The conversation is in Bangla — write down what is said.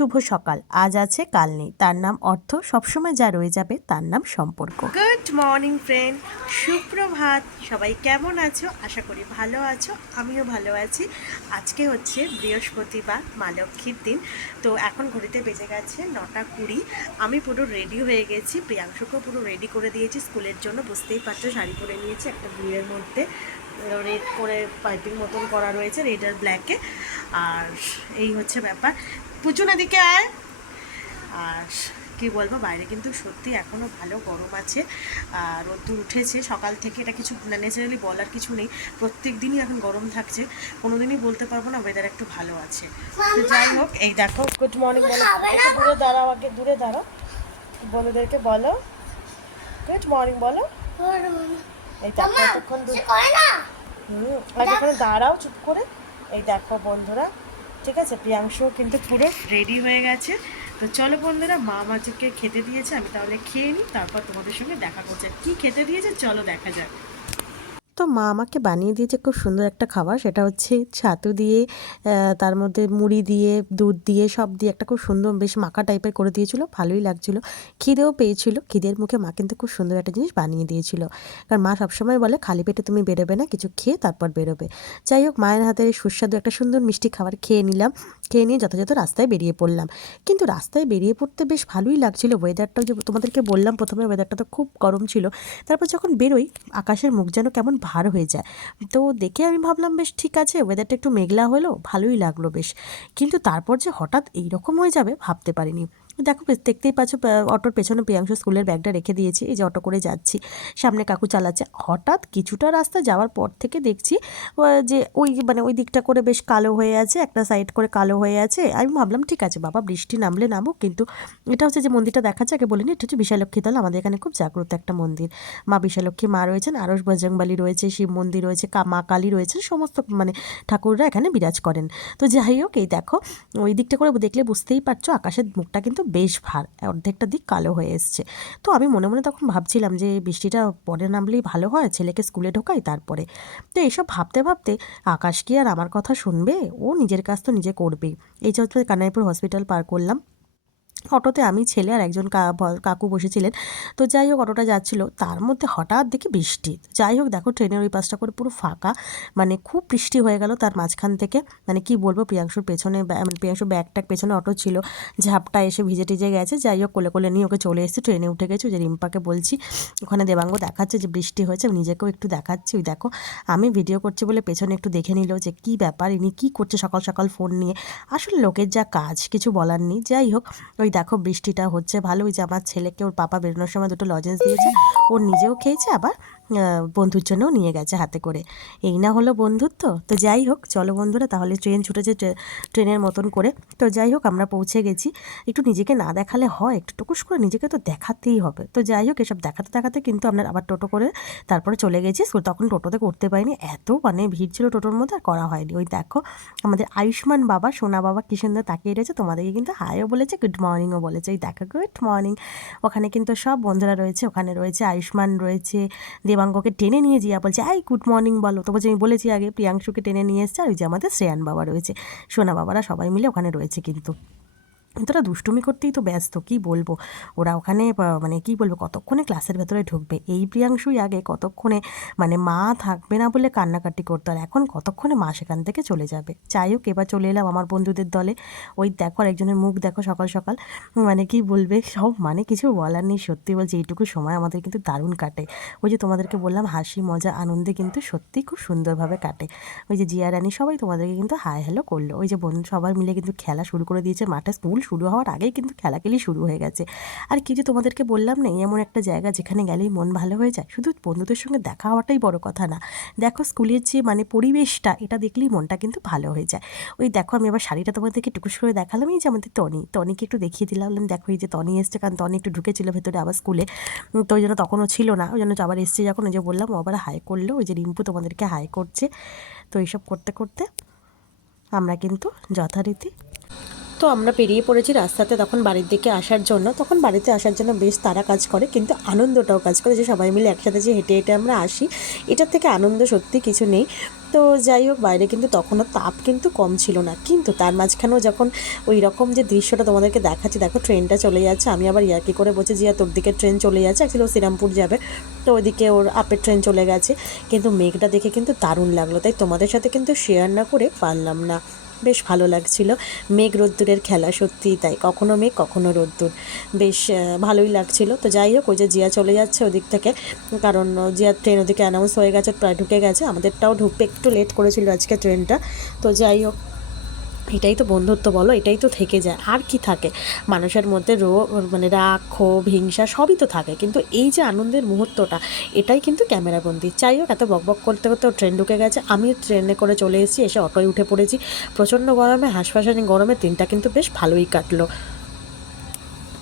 শুভ সকাল। আজ আছে কাল নেই, তার নাম অর্থ, সবসময় যা রয়ে যাবে তার নাম সম্পর্ক। গুড মর্নিং ফ্রেন্ড, সুপ্রভাত। সবাই কেমন আছো? আশা করি ভালো আছো, আমিও ভালো আছি। আজকে হচ্ছে বৃহস্পতিবার, মা লক্ষ্মীর দিন। তো এখন ঘড়িতে বেজে গেছে 9:20। আমি পুরো রেডি হয়ে গেছি, প্রিয়াংশুকেও পুরো রেডি করে দিয়েছি স্কুলের জন্য। বুঝতেই পারছো, শাড়ি পরে নিয়েছি একটা ব্লুয়ের মধ্যে, রেড করে পাইপিং মতন করা রয়েছে, রেড আর ব্ল্যাকে। আর এই হচ্ছে ব্যাপার। পুচুন এদিকে আয়। আর কি বলবো, বাইরে কিন্তু সত্যি এখনও ভালো গরম আছে, আর রোদ্দুর উঠেছে সকাল থেকে। এটা কিছু ন্যাচারালি বলার কিছু নেই, প্রত্যেক দিনই এখন গরম থাকছে, কোনো দিনই বলতে পারবো না ওয়েদার একটু ভালো আছে। তো যাই হোক, এই দেখো, গুড মর্নিং বলো, একটু দূরে দাঁড়াও, আগে দূরে দাঁড়াও, বন্ধুদেরকে বলো গুড মর্নিং বলো। এই দেখো এতক্ষণ আগে এখানে দাঁড়াও চুপ করে। এই দেখো বন্ধুরা, ঠিক আছে, প্রিয়াংশু কিন্তু পুরো রেডি হয়ে গেছে। তো চলো বন্ধুরা, মা আমাদেরকে খেতে দিয়েছে, আমি তাহলে খেয়ে নিই, তারপর তোমাদের সঙ্গে দেখা করছে। কি খেতে দিয়েছে চলো দেখা যাক। তো মা আমাকে বানিয়ে দিয়েছে খুব সুন্দর একটা খাবার, সেটা হচ্ছে ছাতু দিয়ে, তার মধ্যে মুড়ি দিয়ে, দুধ দিয়ে, সব দিয়ে একটা খুব সুন্দর বেশ মাখা টাইপের করে দিয়েছিল, ভালোই লাগছিল। খিদেও পেয়েছিল, খিদের মুখে মা কিন্তু খুব সুন্দর একটা জিনিস বানিয়ে দিয়েছিল। কারণ মা সবসময় বলে খালি পেটে তুমি বেরোবে না, কিছু খেয়ে তারপর বেরোবে। যাই হোক, মায়ের হাতের সুস্বাদু একটা সুন্দর মিষ্টি খাবার খেয়ে নিলাম। খেয়ে নিয়ে যথাযথ রাস্তায় বেরিয়ে পড়লাম। কিন্তু রাস্তায় বেরিয়ে পড়তে বেশ ভালোই লাগছিল। ওয়েদারটাও যে তোমাদেরকে বললাম প্রথমে, ওয়েদারটা তো খুব গরম ছিল। তারপর যখন বেরোই, আকাশের মুখ যেন কেমন ভার হয়ে যায়। তো দেখে আমি ভাবলাম বেশ ঠিক আছে, ওয়েদারটা একটু মেঘলা হলো, ভালোই লাগলো বেশ। কিন্তু তারপর যে হঠাৎ এইরকম হয়ে যাবে ভাবতে পারিনি। দেখো, দেখতেই পাচ্ছ, অটোর পেছনে প্রিয়াংশু স্কুলের ব্যাগটা রেখে দিয়েছি। এই যে অটো করে যাচ্ছি, সামনে কাকু চালাচ্ছে। হঠাৎ কিছুটা রাস্তা যাওয়ার পর থেকে দেখছি যে ওই দিকটা করে বেশ কালো হয়ে আছে, একটা সাইড করে কালো হয়ে আছে। আমি ভাবলাম ঠিক আছে বাবা, বৃষ্টি নামলে নামুক, কিন্তু এটা হচ্ছে যে মন্দিরটা দেখাচ্ছে, আগে বলিনি, এটা হচ্ছে বিশালক্ষী তলা। আমাদের এখানে খুব জাগ্রত একটা মন্দির, মা বিশালক্ষী মা রয়েছেন, আরও বজরংবলী রয়েছে, শিব মন্দির রয়েছে, মা কালী রয়েছে, সমস্ত ঠাকুররা এখানে বিরাজ করেন। তো যাই হোক, এই দেখো, ওই দিকটা করে দেখলে বুঝতেই পারছো আকাশের মুখটা কিন্তু বেশ ভার, অর্ধেকটা দিক কালো হয়ে এসছে। তো আমি মনে মনে তখন ভাবছিলাম যে বৃষ্টিটা পরে নামলেই ভালো হয়, ছেলেকে স্কুলে ঢোকাই তারপরে। তো এইসব ভাবতে ভাবতে আকাশ কি আর আমার কথা শুনবে? ও নিজের কাজ তো নিজে করবেই। এই যে কানাইপুর হসপিটাল পার করলাম, অটোতে আমি, ছেলে আর একজন কাকু বসেছিলেন। তো যাই হোক, অটোটা যাচ্ছিল, তার মধ্যে হঠাৎ দেখি বৃষ্টি। যাই হোক, দেখো ট্রেনের ওই পাশটা করে পুরো ফাঁকা, খুব বৃষ্টি হয়ে গেল তার মাঝখান থেকে। কি বলবো, প্রিয়াংশুর পেছনে, প্রিয়াংশুর ব্যাগটার পেছনে অটো ছিল, ঝাপটা এসে ভিজে টিজে গেছে। যাই হোক, কোলে কোলে নিয়ে ওকে চলে এসেছে, ট্রেনে উঠে গেছে। যে রিম্পাকে বলছি, ওখানে দেবাঙ্গ দেখাচ্ছে যে বৃষ্টি হয়েছে, নিজেকেও একটু দেখাচ্ছি। ওই দেখো, আমি ভিডিও করছি বলে পেছনে একটু দেখে নিল যে কি ব্যাপার, ইনি কী করছে সকাল সকাল ফোন নিয়ে। আসলে লোকের যা কাজ, কিছু বলার নেই। যাই হোক, ওই দেখো বৃষ্টিটা হচ্ছে ভালো। ওই যে আমার ছেলেকে ওর পাপা বেরোনোর সময় 2টো লজেন্স দিয়েছে, ওর নিজেও খেয়েছে, আবার বন্ধুর জন্যও নিয়ে গেছে হাতে করে। এই না হলো বন্ধুত্ব। তো যাই হোক, চলো বন্ধুরা, তাহলে ট্রেন ছুটেছে ট্রেনের মতন করে। তো যাই হোক, আমরা পৌঁছে গেছি। একটু নিজেকে না দেখালে হয়, একটু টুকুস করে নিজেকে তো দেখাতেই হবে। তো যাই হোক, এসব দেখাতে দেখাতে কিন্তু আমরা আবার টোটো করে তারপরে চলে গেছি। তখন টোটোতে করতে পারিনি, এত ভিড় ছিল টোটোর মধ্যে, আর করা হয়নি। ওই দেখো, আমাদের আয়ুষ্মান বাবা, সোনা বাবা কি সুন্দর তাকিয়ে রয়েছে, তোমাদেরকে কিন্তু হাইও বলেছে, গুড মর্নিংও বলেছে। এই দেখো, গুড মর্নিং। ওখানে কিন্তু সব বন্ধুরা রয়েছে, ওখানে রয়েছে আয়ুষ্মান রয়েছে, দেবাঙ্গকে টেনে নিয়ে জিয়া বলছে এই গুড মর্নিং বলো। তো বলছে আমি বলেছি আগে, প্রিয়াংশুকে টেনে নিয়ে এসছে। আর ওই যে আমাদের শ্রেয়ান বাবা রয়েছে, সোনা বাবারা সবাই মিলে ওখানে রয়েছে। কিন্তু তোরা দুষ্টুমি করতেই তো ব্যস্ত, কি বলবো। ওরা ওখানে কি বলবো, কতক্ষণে ক্লাসের ভেতরে ঢুকবে। এই প্রিয়াংশুই আগে কতক্ষণে মা থাকবে না বলে কান্নাকাটি করতো, আর এখন কতক্ষণে মা সেখান থেকে চলে যাবে। যাই হোক, এবার চলে এলাম আমার বন্ধুদের দলে। ওই দেখো, একজনের মুখ দেখো সকাল সকাল, কি বলবে সব, কিছু বলার নেই। সত্যি বলছি, এইটুকু সময় আমাদের কিন্তু দারুণ কাটে। ওই যে তোমাদেরকে বললাম, হাসি মজা আনন্দে কিন্তু সত্যিই খুব সুন্দরভাবে কাটে। ওই যে জিয়া রানী সবাই তোমাদেরকে কিন্তু হাই হ্যালো করলো। ওই যে বন্ধু সবাই মিলে কিন্তু খেলা শুরু করে দিয়েছে মাঠে, স্কুল শুরু হওয়ার আগেই কিন্তু খেলাখেলি শুরু হয়ে গেছে। আর কি যে তোমাদেরকে বললাম না, এমন একটা জায়গা যেখানে গেলেই মন ভালো হয়ে যায়। শুধু বন্ধুদের সঙ্গে দেখা হওয়াটাই বড় কথা না, দেখো স্কুলের যে পরিবেশটা, এটা দেখলেই মনটা কিন্তু ভালো হয়ে যায়। ওই দেখো, আমি আবার শাড়িটা তোমাদেরকে টুকুস করে দেখালাম। এই যে আমাদের টনিকে একটু দেখিয়ে দিলাম, দেখো এই যে টনি এসছে, কারণ টনি একটু ঢুকেছিল ভেতরে আবার স্কুলে। তো ওই জন্য তখনও ছিল না, ওই জন্য আবার এসছে যখন, ওই যে বললাম, ও আবার হাই করলো। ওই যে রিম্পু তোমাদেরকে হাই করছে। তো এইসব করতে করতে আমরা কিন্তু যথারীতি তো আমরা বেরিয়ে পড়েছি রাস্তাতে তখন বাড়ির দিকে আসার জন্য। তখন বাড়িতে আসার জন্য বেশ তাড়া কাজ করে, কিন্তু আনন্দটাও কাজ করে যে সবাই মিলে একসাথে যে হেঁটে হেঁটে আমরা আসি, এটার থেকে আনন্দ সত্যি কিছু নেই। তো যাই হোক, বাইরে কিন্তু তখনও তাপ কিন্তু কম ছিল না, কিন্তু তার মাঝখানেও যখন ওই রকম যে দৃশ্যটা তোমাদেরকে দেখাচ্ছি, দেখো ট্রেনটা চলে যাচ্ছে, আমি আবার ইয়ার্কি করে বলছি যে তোর দিকে ট্রেন চলে যাচ্ছে, অ্যাকচুয়ালি ও শ্রীরামপুর যাবে, তো ওইদিকে ওর আপের ট্রেন চলে গেছে। কিন্তু মেঘটা দেখে কিন্তু দারুণ লাগলো, তাই তোমাদের সাথে কিন্তু শেয়ার না করে পারলাম না। বেশ ভালো লাগছিল মেঘ রোদ্দুরের খেলা, সত্যিই তাই, কখনো মেঘ কখনো রোদ্দুর, বেশ ভালোই লাগছিল। তো যাই হোক, ওই যে জিয়া চলে যাচ্ছে ওদিক থেকে, কারণ জিয়ার ট্রেন ওদিকে অ্যানাউন্স হয়ে গেছে, প্রায় ঢুকে গেছে, আমাদেরটাও ঢুকতে একটু লেট করেছিল আজকে ট্রেনটা। তো যাই হোক, এটাই তো বন্ধুত্ব বলো, এটাই তো থেকে যায়, আর কি থাকে মানুষের মধ্যে মানে রাগ, ক্ষোভ, হিংসা সবই তো থাকে, কিন্তু এই যে আনন্দের মুহূর্তটা, এটাই কিন্তু ক্যামেরাবন্দি। যাই হোক, এত বকবক করতে করতে ট্রেন ঢুকে গেছে, আমি ট্রেনে করে চলে এসেছি, এসে অটোয় উঠে পড়েছি। প্রচণ্ড গরমে, হাঁসফাঁসানি গরমে দিনটা কিন্তু বেশ ভালোই কাটলো।